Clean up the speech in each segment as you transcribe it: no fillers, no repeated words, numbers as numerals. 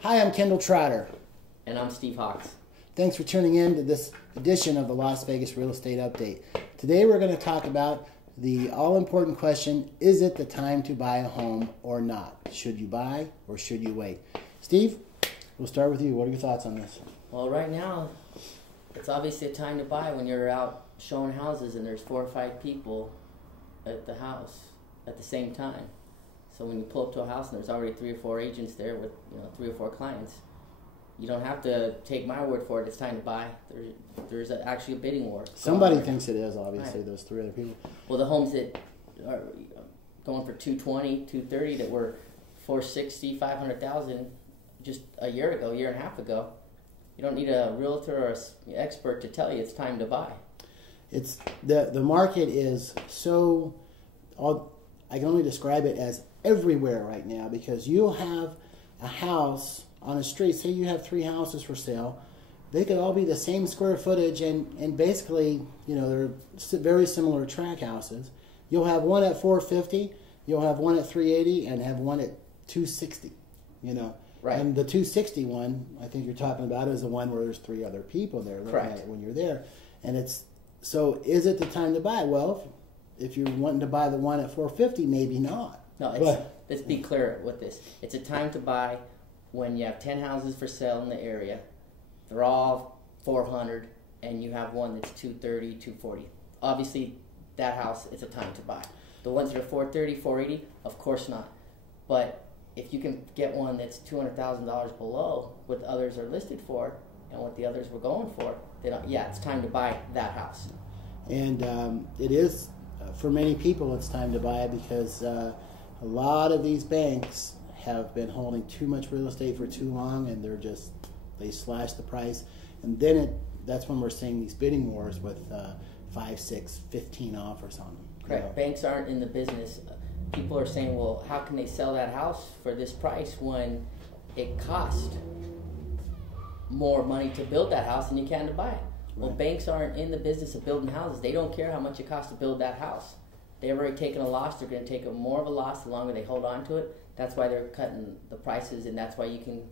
Hi, I'm Kendall Trotter. And I'm Steve Hawks. Thanks for tuning in to this edition of the Las Vegas Real Estate Update. Today we're going to talk about the all-important question, is it the time to buy a home or not? Should you buy or should you wait? Steve, we'll start with you. What are your thoughts on this? Well, right now, it's obviously a time to buy when you're out showing houses and there's 4 or 5 people at the house at the same time. So when you pull up to a house and there's already 3 or 4 agents there with 3 or 4 clients, you don't have to take my word for it. It's time to buy. There's actually a bidding war. Somebody thinks it is, obviously, right. Those 3 other people. Well, the homes that are going for 220, 230 that were 460, 500,000 just a year and a half ago, you don't need a realtor or an expert to tell you it's time to buy. It's the market is so, I can only describe it as everywhere right now, because you'll have a house on a street, say you have 3 houses for sale, they could all be the same square footage and basically, they're very similar tract houses. You'll have one at 450, you'll have one at 380, and have one at 260, Right. And the 260 one, I think you're talking about, is the one where there's 3 other people there looking at it when you're there. And so is it the time to buy? Well, if you're wanting to buy the one at 450, maybe not. No, let's be clear with this. It's a time to buy when you have 10 houses for sale in the area. They're all 400, and you have one that's 230, 240. Obviously, that house, it's a time to buy. The ones that are 430, 480, of course not. But if you can get one that's $200,000 below what the others are listed for and what the others were going for, then it's time to buy that house. And it is, for many people, it's time to buy because a lot of these banks have been holding too much real estate for too long, and they slash the price, and then that's when we're seeing these bidding wars with 5, 6, 15 offers on them. Correct. Banks aren't in the business. People are saying, well, how can they sell that house for this price when it cost more money to build that house than you can to buy it? Well, banks aren't in the business of building houses. They don't care how much it costs to build that house. They've already taken a loss. They're going to take more of a loss the longer they hold on to it. That's why they're cutting the prices, and that's why you can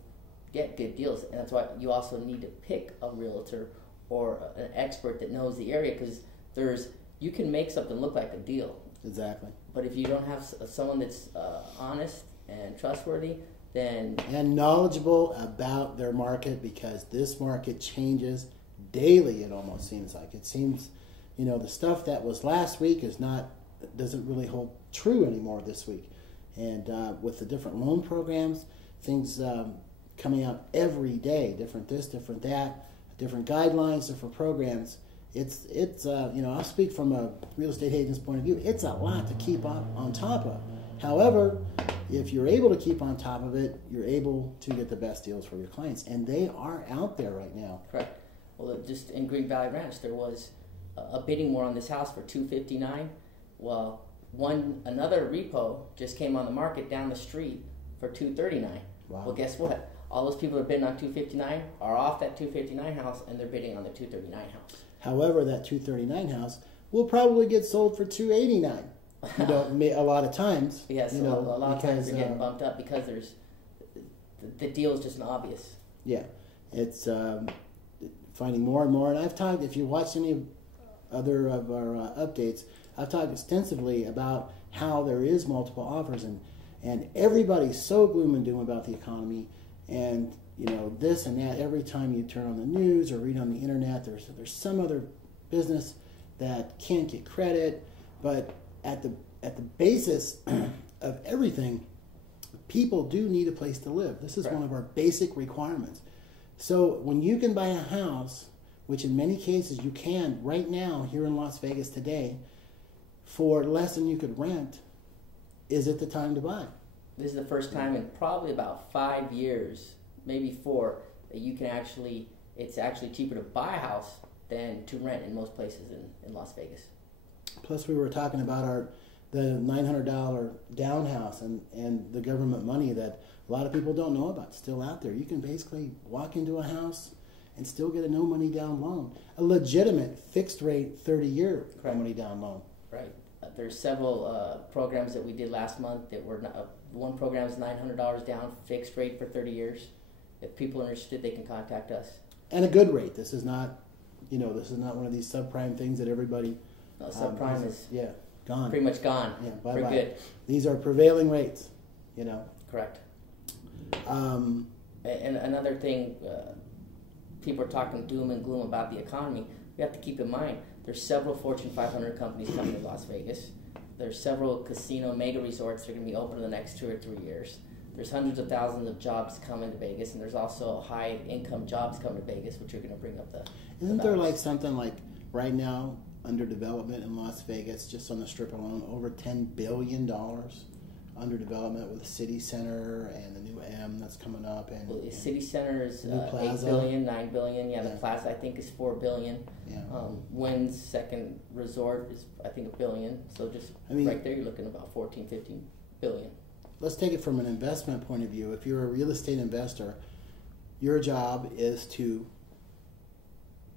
get good deals. And that's why you also need to pick a realtor or an expert that knows the area, because you can make something look like a deal. Exactly. But if you don't have someone that's honest and trustworthy, then... And knowledgeable about their market, because this market changes daily, it almost seems like. It seems, the stuff that was last week doesn't really hold true anymore this week. And with the different loan programs, things coming out every day, different this, different that, different guidelines, different programs. It's I'll speak from a real estate agent's point of view. It's a lot to keep on top of. However, if you're able to keep on top of it, you're able to get the best deals for your clients, and they are out there right now. Correct. Well, just in Green Valley Ranch, there was a bidding war on this house for $259. Well, another repo just came on the market down the street for $239. Wow. Well, guess what? All those people that are bidding on $259 are off that $259 house, and they're bidding on the $239 house. However, that $239 house will probably get sold for $289. A lot of times. Yes, a lot of times they're getting bumped up because the deal is just an obvious. Yeah, it's finding more and more. And I've talked, if you watched any other of our updates, I've talked extensively about how there is multiple offers, and everybody's so gloom and doom about the economy, and this and that. Every time you turn on the news or read on the internet, there's some other business that can't get credit. But at the basis of everything, people do need a place to live. This is one of our basic requirements. So when you can buy a house, which in many cases you can right now here in Las Vegas today, for less than you could rent, is it the time to buy? This is the first time in probably about 5 years, maybe 4, that you can it's actually cheaper to buy a house than to rent in most places in Las Vegas. Plus, we were talking about the $900 down house and the government money that a lot of people don't know about, still out there. You can basically walk into a house and still get a no money down loan, a legitimate fixed rate 30-year no money down loan. Right. There's several programs that we did last month that were one program is $900 down, fixed rate for 30 years. if people are interested, they can contact us. And a good rate. This is not, this is not one of these subprime things that everybody. No, subprime is gone. Pretty much gone. Yeah, for good. These are prevailing rates. Correct. And another thing, people are talking doom and gloom about the economy. We have to keep in mind there's several Fortune 500 companies coming to Las Vegas. There's several casino mega resorts that are going to be open in the next 2 or 3 years. There's hundreds of thousands of jobs coming to Vegas, and there's also high income jobs coming to Vegas, which are going to bring up the. Isn't there like something like right now under development in Las Vegas, just on the Strip alone, over $10 billion under development with the City Center and the new M that's coming up, and the City Center is $8 billion, $9 billion. Yeah, the Plaza I think is $4 billion. Yeah. Wynn's second resort is I think $1 billion. So just right there, you're looking at about 14, 15 billion. Let's take it from an investment point of view. If you're a real estate investor, your job is to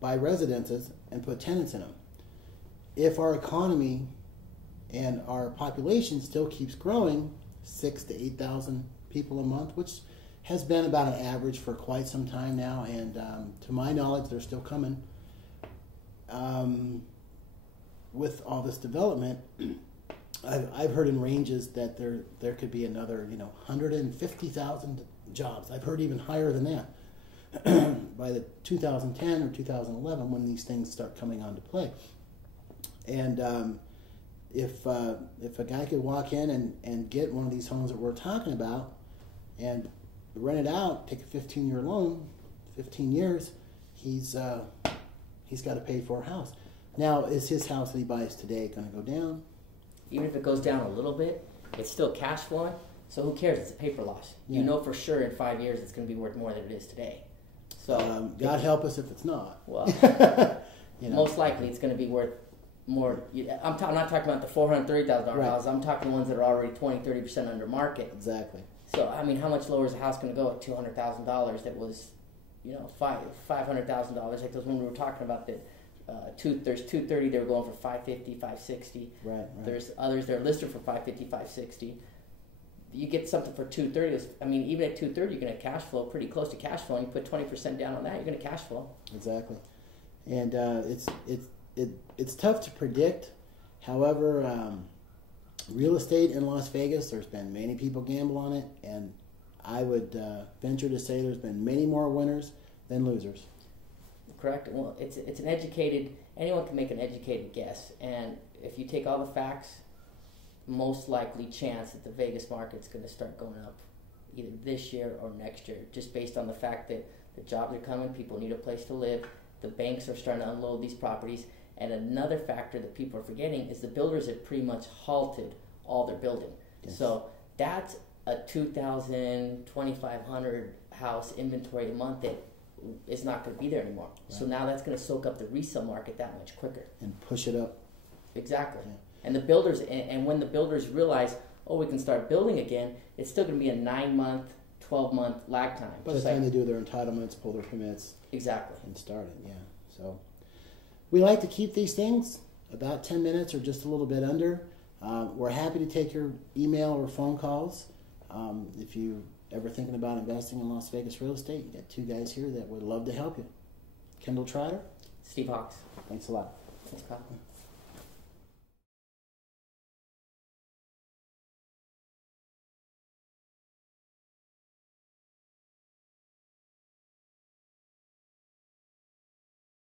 buy residences and put tenants in them. If our economy and our population still keeps growing, 6,000 to 8,000 people a month, which has been about an average for quite some time now, and to my knowledge, they're still coming. With all this development, I've heard in ranges that there could be another 150,000 jobs. I've heard even higher than that by the 2010 or 2011 when these things start coming onto play. And if a guy could walk in and get one of these homes that we're talking about and rent it out, take a 15-year loan, 15 years, he's got to pay for a house. Now, is his house that he buys today going to go down? Even if it goes down a little bit, it's still cash flowing. So who cares? It's a paper loss. Yeah. You know for sure in 5 years it's going to be worth more than it is today. So God help us if it's not. Well, most likely it's going to be worth more. I'm not talking about the $430,000 house. I'm talking ones that are already 20-30% under market. Exactly. So I mean, how much lower is a house going to go at $200,000 that was, $500,000 like those when we were talking about that. There's 230 they were going for 550, 560. Right. There's others that are listed for 550, 560. You get something for 230. I mean, even at 230, you're going to cash flow pretty close to cash flow. And you put 20% down on that, you're going to cash flow. Exactly. And it's tough to predict. However, real estate in Las Vegas, there's been many people gamble on it, and I would venture to say there's been many more winners than losers. Correct. Well, it's an educated. Anyone can make an educated guess, and if you take all the facts, most likely chance that the Vegas market's going to start going up, either this year or next year, just based on the fact that the jobs are coming, people need a place to live, the banks are starting to unload these properties, and another factor that people are forgetting is the builders have pretty much halted all their building. Yes. So that's a 2,000, 2,500 house inventory a month that is not going to be there anymore. Right. So now that's going to soak up the resale market that much quicker. And push it up. Exactly. Yeah. And the builders, and when the builders realize, we can start building again, it's still going to be a 9-month, 12-month lag time. By the time they do their entitlements, pull their permits. Exactly. And start it, yeah. So we like to keep these things about 10 minutes or just a little bit under. We're happy to take your email or phone calls. If you ever thinking about investing in Las Vegas real estate, you got 2 guys here that would love to help you. Kendall Trotter. Steve Hawks. Thanks a lot. Thanks, Kyle.